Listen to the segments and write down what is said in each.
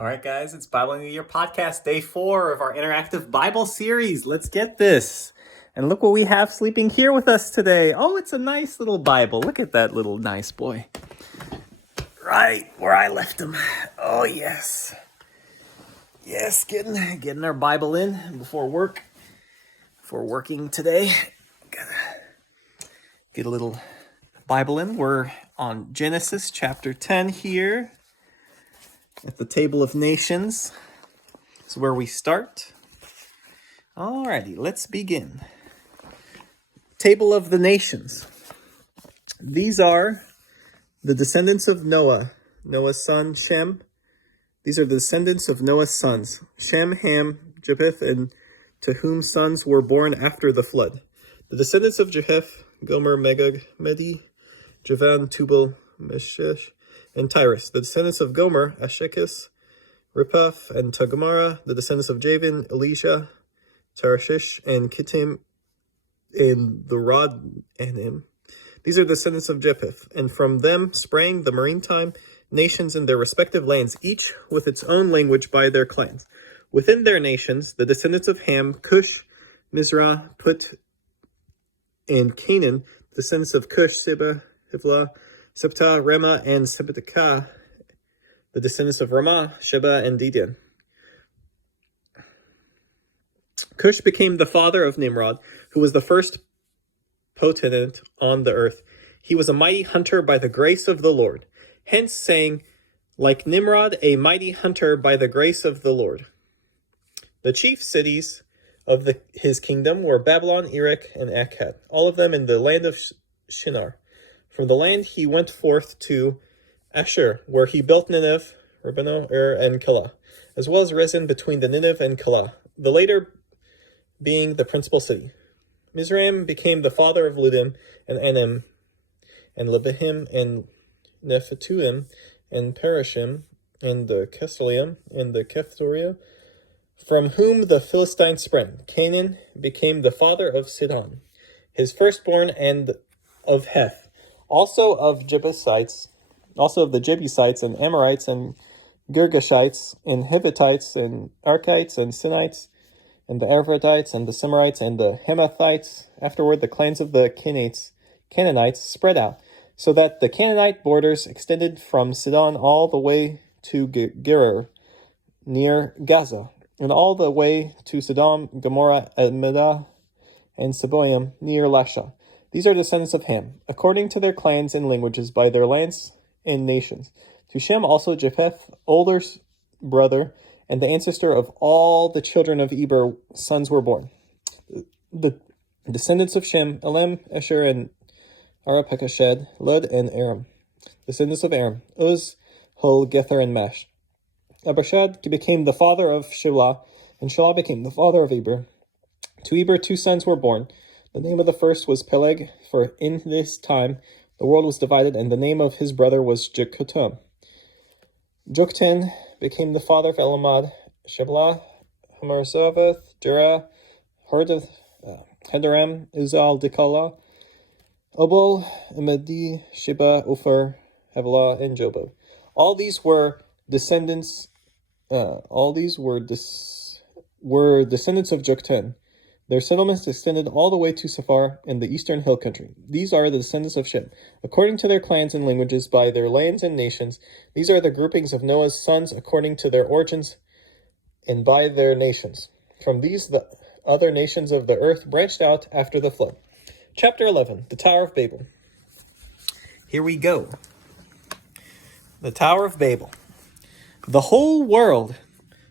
All right, guys, it's Bible New Year podcast, day 4 of our interactive Bible series. Let's get this. And look what we have sleeping here with us today. Oh, it's a nice little Bible. Look at that little nice boy. Right where I left him. Oh, yes. Yes, getting our Bible in before working today. Gotta get a little Bible in. We're on Genesis chapter 10 here. At the Table of Nations is where we start. Alrighty, let's begin. Table of the Nations. These are the descendants of Noah, Noah's son Shem. These are the descendants of Noah's sons, Shem, Ham, Japheth, and to whom sons were born after the flood. The descendants of Japheth, Gomer, Magog, Medi, Javan, Tubal, Meshech, and Tyrus. The descendants of Gomer, Ashekis, Ripath, and Tagamara. The descendants of Javan, Elisha, Tarshish, and Kittim, and the Rod Anim. These are the descendants of Japheth, and from them sprang the maritime nations in their respective lands, each with its own language by their clans. Within their nations, the descendants of Ham, Cush, Mizrah, Put, and Canaan. The descendants of Cush, Seba, Hivlah, Septah, Rema, and Sebekah, the descendants of Ramah, Sheba, and Dedan. Cush became the father of Nimrod, who was the first potentate on the earth. He was a mighty hunter by the grace of the Lord. Hence saying, like Nimrod, a mighty hunter by the grace of the Lord. The chief cities of his kingdom were Babylon, Erech, and Akkad, all of them in the land of Shinar. From the land he went forth to Ashur, where he built Nineveh, Rabbano, and Calah, as well as Rezin between the Nineveh and Calah, the later being the principal city. Mizraim became the father of Ludim, and Anim, and Lebahim, and Nephatuim, and Parashim, and the Kesalium, and the Kephtoria, from whom the Philistines sprang. Canaan became the father of Sidon, his firstborn, and of Heth, also of the Jebusites, and Amorites, and Girgashites, and Hivitites, and Archites, and Sinites, and the Arvadites, and the Semarites, and the Hamathites. Afterward, the clans of the Canaanites spread out, so that the Canaanite borders extended from Sidon all the way to Gerar, near Gaza, and all the way to Sodom, Gomorrah, Admah, and Seboim, near Lasha. These are descendants of Ham, according to their clans and languages, by their lands and nations. To Shem also Japheth, older brother, and the ancestor of all the children of Eber, sons were born. The descendants of Shem, Elam, Asher, and Arapakashed, Lud, and Aram. Descendants of Aram, Uz, Hul, Gether, and Mash. Abarshad became the father of Shelah, and Shelah became the father of Eber. To Eber 2 sons were born. The name of the first was Peleg, for in this time the world was divided, and the name of his brother was Joktan. Joktan became the father of Elamad, Sheblah, Hamarzavath, Jerah, Hedaram, Uzal, Dikala, Obal, Imadi, Sheba, Ophir, Havilah, and Jobab. All these were descendants of Joktan. Their settlements extended all the way to Safar in the eastern hill country. These are the descendants of Shem, according to their clans and languages, by their lands and nations. These are the groupings of Noah's sons, according to their origins and by their nations. From these, the other nations of the earth branched out after the flood. Chapter 11, the Tower of Babel. Here we go. The Tower of Babel. The whole world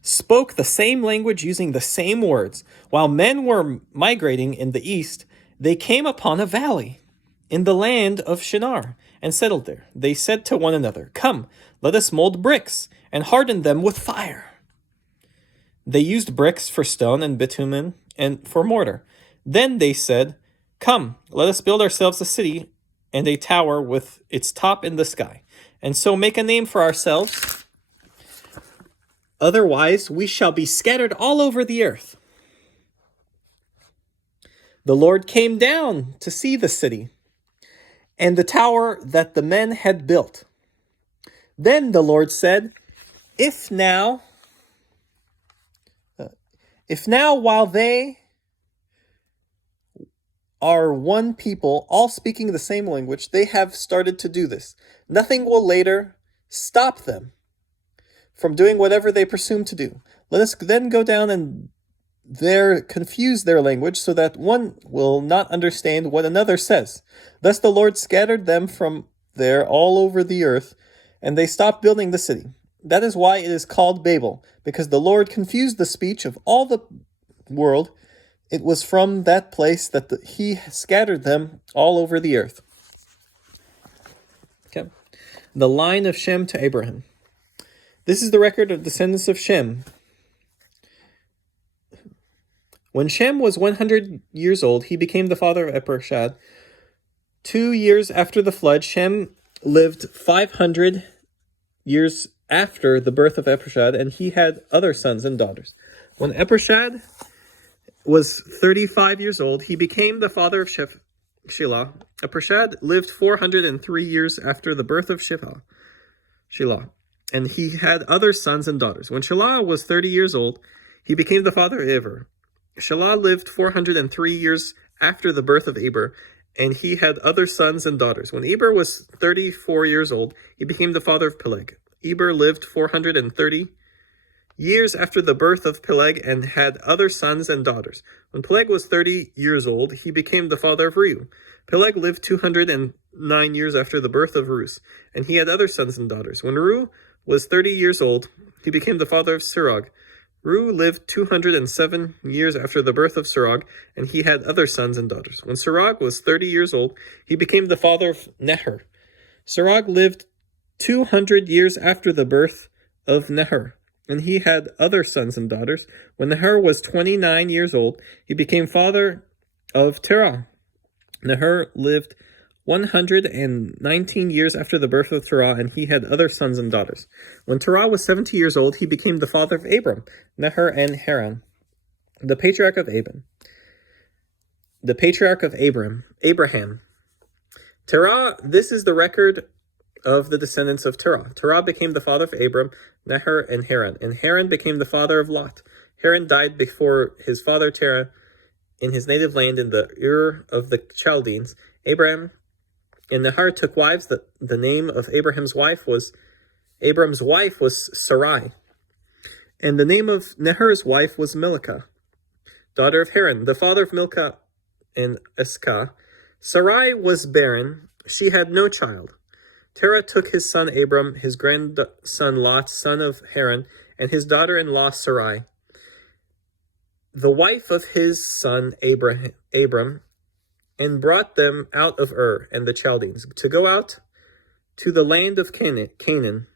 spoke the same language using the same words. While men were migrating in the east, they came upon a valley in the land of Shinar and settled there. They said to one another, "Come, let us mold bricks and harden them with fire." They used bricks for stone and bitumen and for mortar. Then they said, "Come, let us build ourselves a city and a tower with its top in the sky, and so make a name for ourselves. Otherwise, we shall be scattered all over the earth." The Lord came down to see the city and the tower that the men had built. Then the Lord said, If now, while they are one people, all speaking the same language, they have started to do this, nothing will later stop them from doing whatever they presume to do. Let us then go down and there confuse their language so that one will not understand what another says. Thus the Lord scattered them from there all over the earth, and they stopped building the city. That is why it is called Babel, because the Lord confused the speech of all the world. It was from that place that he scattered them all over the earth. Okay. The line of Shem to Abraham. This is the record of descendants of Shem. When Shem was 100 years old, he became the father of Epershad. 2 years after the flood, Shem lived 500 years after the birth of Epershad, and he had other sons and daughters. When Epershad was 35 years old, he became the father of Shelah. Epershad lived 403 years after the birth of Shelah, and he had other sons and daughters. When Shelah was 30 years old, he became the father of Eber. Shelah lived 403 years after the birth of Eber, and he had other sons and daughters. When Eber was 34 years old, he became the father of Peleg. Eber lived 430 years after the birth of Peleg and had other sons and daughters. When Peleg was 30 years old, he became the father of Reu. Peleg lived 209 years after the birth of Rus, and he had other sons and daughters. When Reu was 30 years old, he became the father of Serug. Reu lived 207 years after the birth of Serug, and he had other sons and daughters. When Serug was 30 years old, he became the father of Neher. Serug lived 200 years after the birth of Neher, and he had other sons and daughters. When Neher was 29 years old, he became father of Terah. Neher lived 119 years after the birth of Terah, and he had other sons and daughters. When Terah was 70 years old, he became the father of Abram, Neher, and Haran. The patriarch of Abraham. Terah, this is the record of the descendants of Terah. Terah became the father of Abram, Neher, and Haran became the father of Lot. Haran died before his father Terah in his native land in the Ur of the Chaldeans. Abraham and Neher took wives. The name of Abram's wife was Sarai, and the name of Neher's wife was Milcah, daughter of Haran, the father of Milcah and Iscah. Sarai was barren; she had no child. Terah took his son Abram, his grandson Lot, son of Haran, and his daughter-in-law Sarai, the wife of his son Abram, and brought them out of Ur and the Chaldeans to go out to the land of Canaan.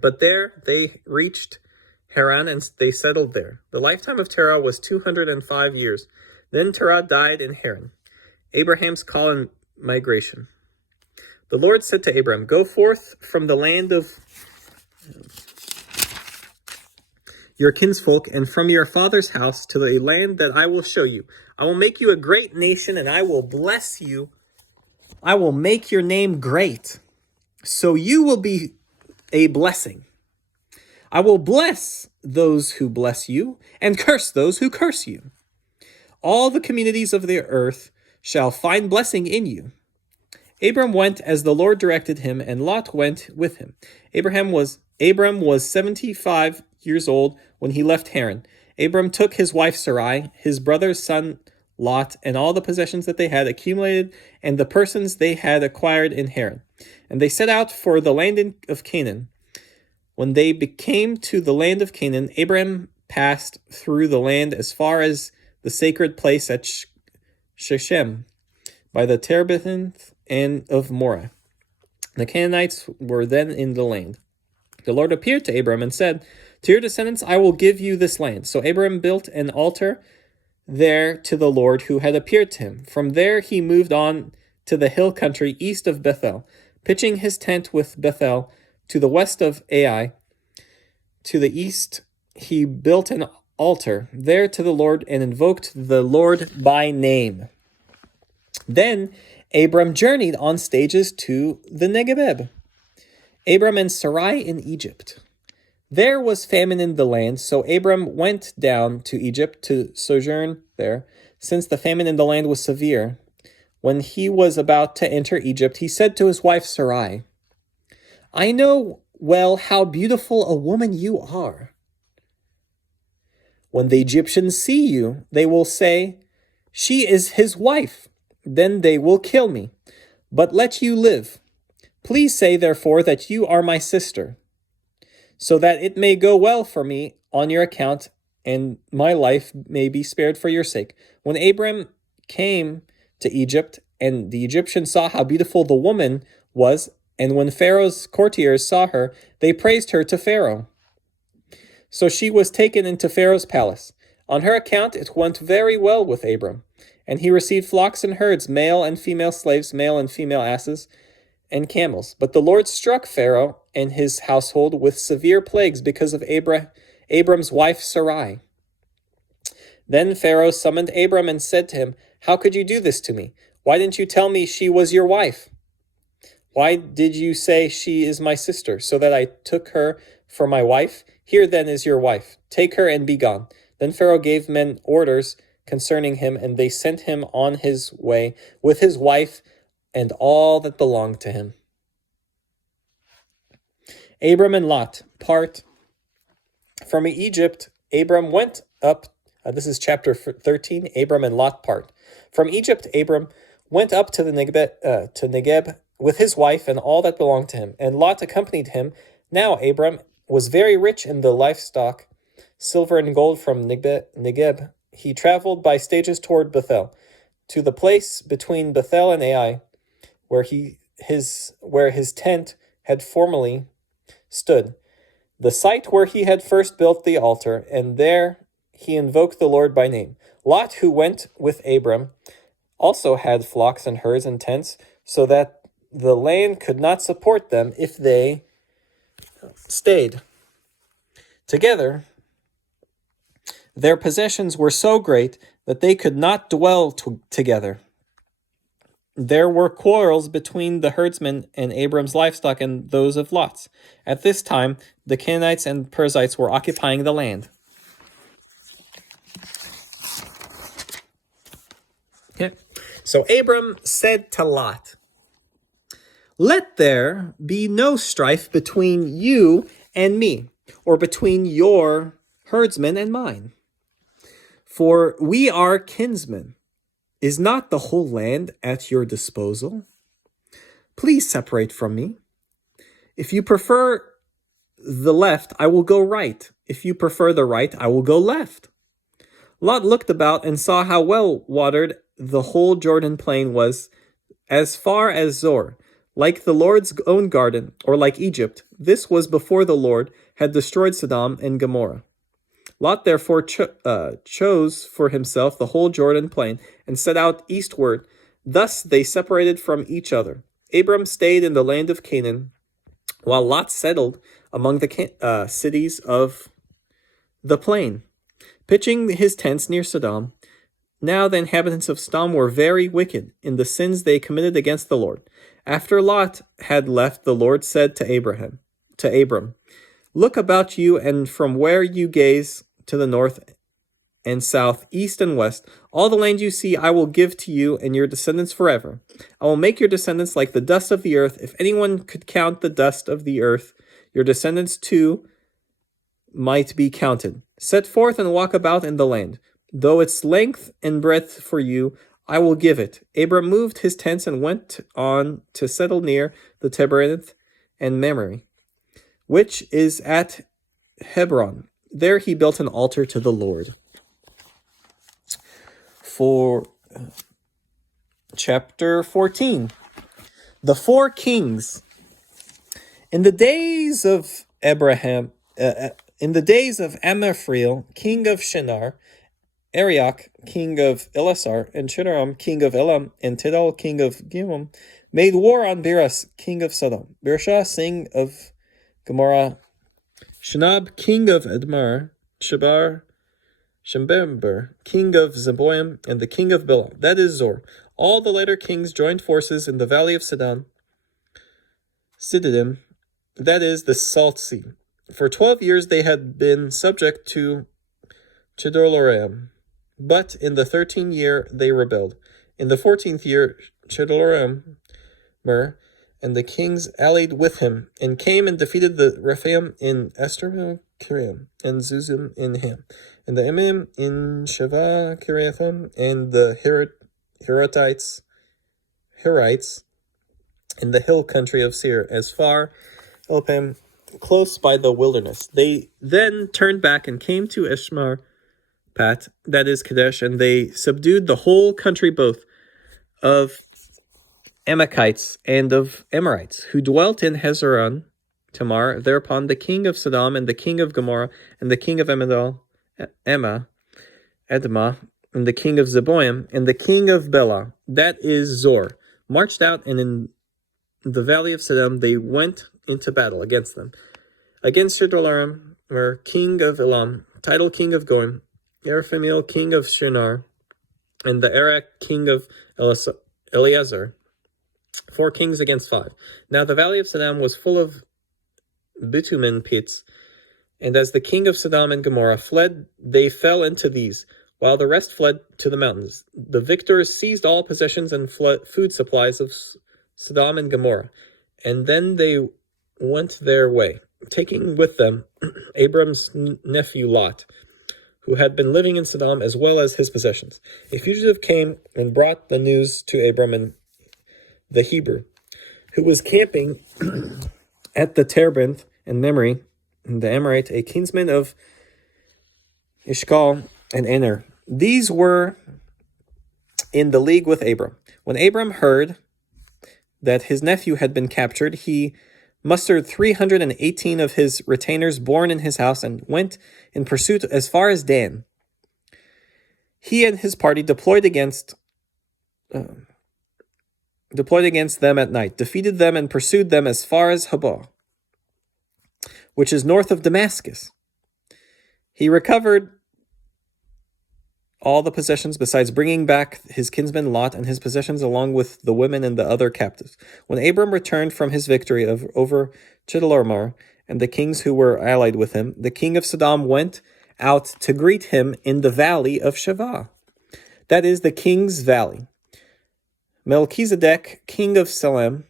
But there they reached Haran, and they settled there. The lifetime of Terah was 205 years. Then Terah died in Haran. Abraham's call and migration. The Lord said to Abram, "Go forth from the land of your kinsfolk and from your father's house to the land that I will show you. I will make you a great nation, and I will bless you. I will make your name great, so you will be a blessing. I will bless those who bless you, and curse those who curse you. All the communities of the earth shall find blessing in you." Abram went as the Lord directed him, and Lot went with him. Abram was 75 years old when he left Haran. Abram took his wife Sarai, his brother's son Lot, and all the possessions that they had accumulated, and the persons they had acquired in Haran. And they set out for the land of Canaan. When they came to the land of Canaan, Abram passed through the land as far as the sacred place at Shechem, by the terebinth and of Moreh. The Canaanites were then in the land. The Lord appeared to Abram and said, "To your descendants I will give you this land." So Abram built an altar there to the Lord who had appeared to him. From there he moved on to the hill country east of Bethel, pitching his tent with Bethel to the west of Ai. To the east he built an altar there to the Lord and invoked the Lord by name. Then Abram journeyed on stages to the Negeb. Abram and Sarai in Egypt. There was famine in the land, so Abram went down to Egypt to sojourn there, since the famine in the land was severe. When he was about to enter Egypt, he said to his wife Sarai, I know well how beautiful a woman you are. When the Egyptians see you, they will say, She is his wife. Then they will kill me, but let you live. Please say, therefore, that you are my sister, so that it may go well for me on your account, and my life may be spared for your sake. When Abram came to Egypt, and the Egyptians saw how beautiful the woman was, and when Pharaoh's courtiers saw her, they praised her to Pharaoh. So she was taken into Pharaoh's palace. On her account it went very well with Abram, and he received flocks and herds, male and female slaves, male and female asses, and camels. But the Lord struck Pharaoh and his household with severe plagues because of Abram's wife Sarai. Then Pharaoh summoned Abram and said to him, How could you do this to me? Why didn't you tell me she was your wife? Why did you say she is my sister, so that I took her for my wife? Here then is your wife. Take her and be gone. Then Pharaoh gave men orders concerning him, and they sent him on his way with his wife and all that belonged to him. Abram and Lot, part. From Egypt, Abram went up. This is chapter 13, Abram and Lot, part. From Egypt, Abram went up to the Negeb with his wife and all that belonged to him, and Lot accompanied him. Now Abram was very rich in the livestock, silver and gold from Negeb. He traveled by stages toward Bethel, to the place between Bethel and Ai, where his tent had formerly stood, the site where he had first built the altar, and there he invoked the Lord by name. Lot, who went with Abram, also had flocks and herds and tents, so that the land could not support them if they stayed. Together, their possessions were so great that they could not dwell together. There were quarrels between the herdsmen and Abram's livestock and those of Lot's. At this time, the Canaanites and Perizzites were occupying the land. Okay. So Abram said to Lot, Let there be no strife between you and me, or between your herdsmen and mine. For we are kinsmen. Is not the whole land at your disposal? Please separate from me. If you prefer the left, I will go right. If you prefer the right, I will go left. Lot looked about and saw how well watered the whole Jordan plain was, as far as Zor, like the Lord's own garden, or like Egypt. This was before the Lord had destroyed Sodom and Gomorrah. Lot therefore chose for himself the whole Jordan plain and set out eastward. Thus they separated from each other. Abram stayed in the land of Canaan, while Lot settled among the cities of the plain, pitching his tents near Sodom. Now the inhabitants of Sodom were very wicked in the sins they committed against the Lord. After Lot had left, the Lord said to Abram, Look about you, and from where you gaze to the north and south, east and west, all the land you see I will give to you and your descendants forever. I will make your descendants like the dust of the earth. If anyone could count the dust of the earth, your descendants too might be counted. Set forth and walk about in the land. Though its length and breadth for you, I will give it. Abram moved his tents and went on to settle near the Terebinth and Mamre, which is at Hebron. There he built an altar to the Lord. For chapter 14, the four kings. In the days of Amraphel, king of Shinar, Arioch, king of Elasar, and Shinaram, king of Elam, and Tidal, king of Gimom, made war on Biras, king of Sodom, Birsha, king of Gomorrah, Shinab, king of Admar, Shember, king of Zeboim, and the king of Bela, that is Zor. All the later kings joined forces in the valley of Siddim, that is the Salt Sea. For 12 years they had been subject to Chedorlaomer, but in the 13th year they rebelled. In the 14th year, Chedorlaomer and the kings allied with him, and came and defeated the Rephaim in Eshtemoa-Kirim, and Zuzim in Ham, and the Emim in Sheva Kiriathim, and the Hirites in the hill country of Seir, as far Elpam, close by the wilderness. They then turned back and came to Ishmar-Pat, that is Kadesh, and they subdued the whole country, both of Amakites and of Amorites, who dwelt in Hezron Tamar. Thereupon the king of Sodom and the king of Gomorrah and the king of Edma, and the king of Zeboim and the king of Bela, that is Zor, marched out, and in the valley of Sodom they went into battle against them. Against Chedorlaomer, king of Elam, Tidal king of Goim, Eraphimel king of Shinar, and the Arak king of Eleazar. 4 kings against 5. Now the valley of Sodom was full of bitumen pits, and as the king of Sodom and Gomorrah fled, they fell into these, while the rest fled to the mountains. The victors seized all possessions and food supplies of Sodom and Gomorrah, and then they went their way, taking with them Abram's nephew Lot, who had been living in Sodom, as well as his possessions. A fugitive came and brought the news to Abram and the Hebrew, who was camping at the Terebinth and Mamre, the Amorite, a kinsman of Eshcol and Aner. These were in the league with Abram. When Abram heard that his nephew had been captured, he mustered 318 of his retainers born in his house and went in pursuit as far as Dan. He and his party deployed against them at night, defeated them, and pursued them as far as Habah, which is north of Damascus. He recovered all the possessions, besides bringing back his kinsman Lot and his possessions along with the women and the other captives. When Abram returned from his victory over Chedorlaomer and the kings who were allied with him, the king of Sodom went out to greet him in the valley of Shavah, that is the king's valley. Melchizedek, king of Salem,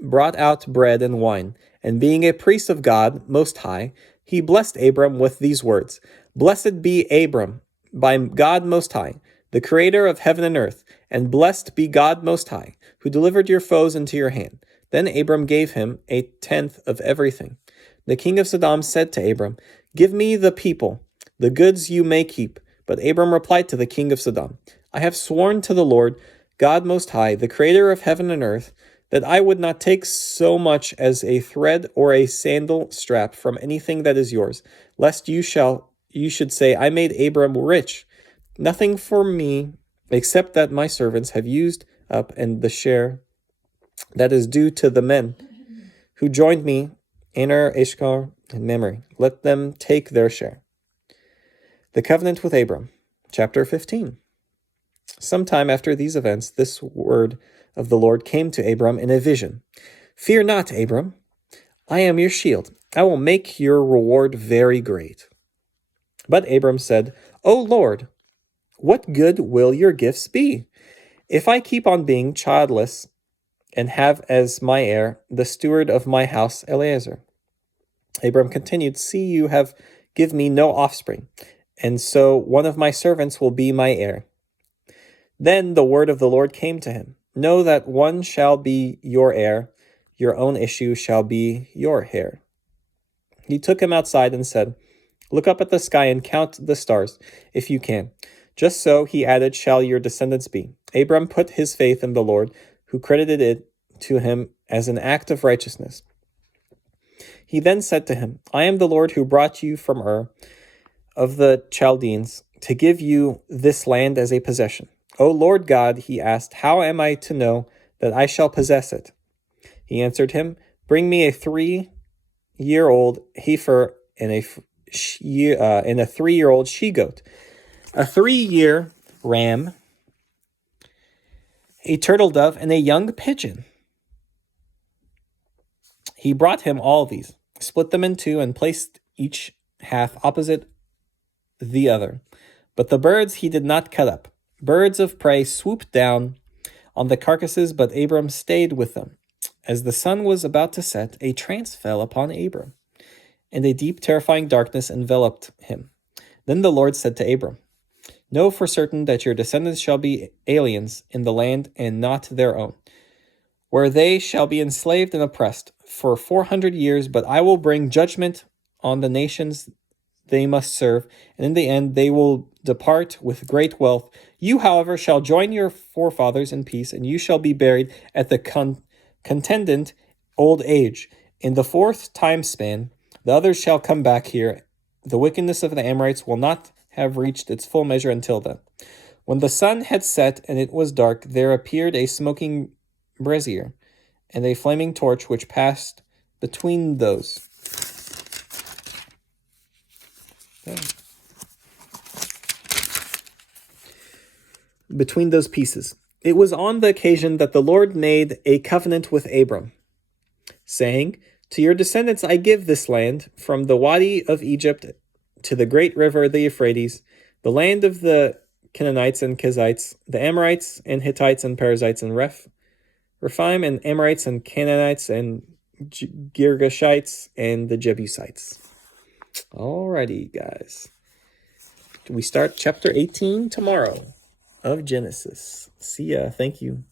brought out bread and wine, and being a priest of God Most High, he blessed Abram with these words: Blessed be Abram by God Most High, the creator of heaven and earth, and blessed be God Most High, who delivered your foes into your hand. Then Abram gave him 1/10 of everything. The king of Sodom said to Abram, Give me the people, the goods you may keep. But Abram replied to the king of Sodom, I have sworn to the Lord, God Most High, the creator of heaven and earth, that I would not take so much as a thread or a sandal strap from anything that is yours, lest you should say, I made Abram rich. Nothing for me, except that my servants have used up and the share that is due to the men who joined me, Aner, Eshcol, and Mamre. Let them take their share. The covenant with Abram, chapter 15. Sometime after these events, this word of the Lord came to Abram in a vision. Fear not, Abram. I am your shield. I will make your reward very great. But Abram said, O Lord, what good will your gifts be, if I keep on being childless and have as my heir the steward of my house, Eleazar? Abram continued, See, you have given me no offspring, and so one of my servants will be my heir. Then the word of the Lord came to him. Know that one shall be your heir, your own issue shall be your heir. He took him outside and said, Look up at the sky and count the stars, if you can. Just so, he added, shall your descendants be. Abram put his faith in the Lord, who credited it to him as an act of righteousness. He then said to him, I am the Lord who brought you from Ur of the Chaldeans to give you this land as a possession. O Lord God, he asked, how am I to know that I shall possess it? He answered him, Bring me a 3-year-old heifer and a 3-year-old she-goat, a 3-year ram, a turtle dove, and a young pigeon. He brought him all these. split them in two, and placed each half opposite the other. But the birds he did not cut up. Birds of prey swooped down on the carcasses, but Abram stayed with them. As the sun was about to set, a trance fell upon Abram, and a deep, terrifying darkness enveloped him. Then the Lord said to Abram, "Know for certain that your descendants shall be aliens in the land and not their own, where they shall be enslaved and oppressed for 400 years, but I will bring judgment on the nations they must serve, and in the end they will depart with great wealth. You, however, shall join your forefathers in peace, and you shall be buried at the contendent old age. In the fourth time span, the others shall come back here. The wickedness of the Amorites will not have reached its full measure until then." When the sun had set and it was dark, there appeared a smoking brazier and a flaming torch which passed between those. Between those pieces. It was on the occasion that the Lord made a covenant with Abram, saying, "To your descendants I give this land, from the Wadi of Egypt to the great river, the Euphrates, the land of the Canaanites and Kezites, the Amorites and Hittites and Perizzites and Rephaim and Amorites and Canaanites and Girgashites and the Jebusites." Alrighty, guys. We start chapter 18 tomorrow of Genesis. See ya. Thank you.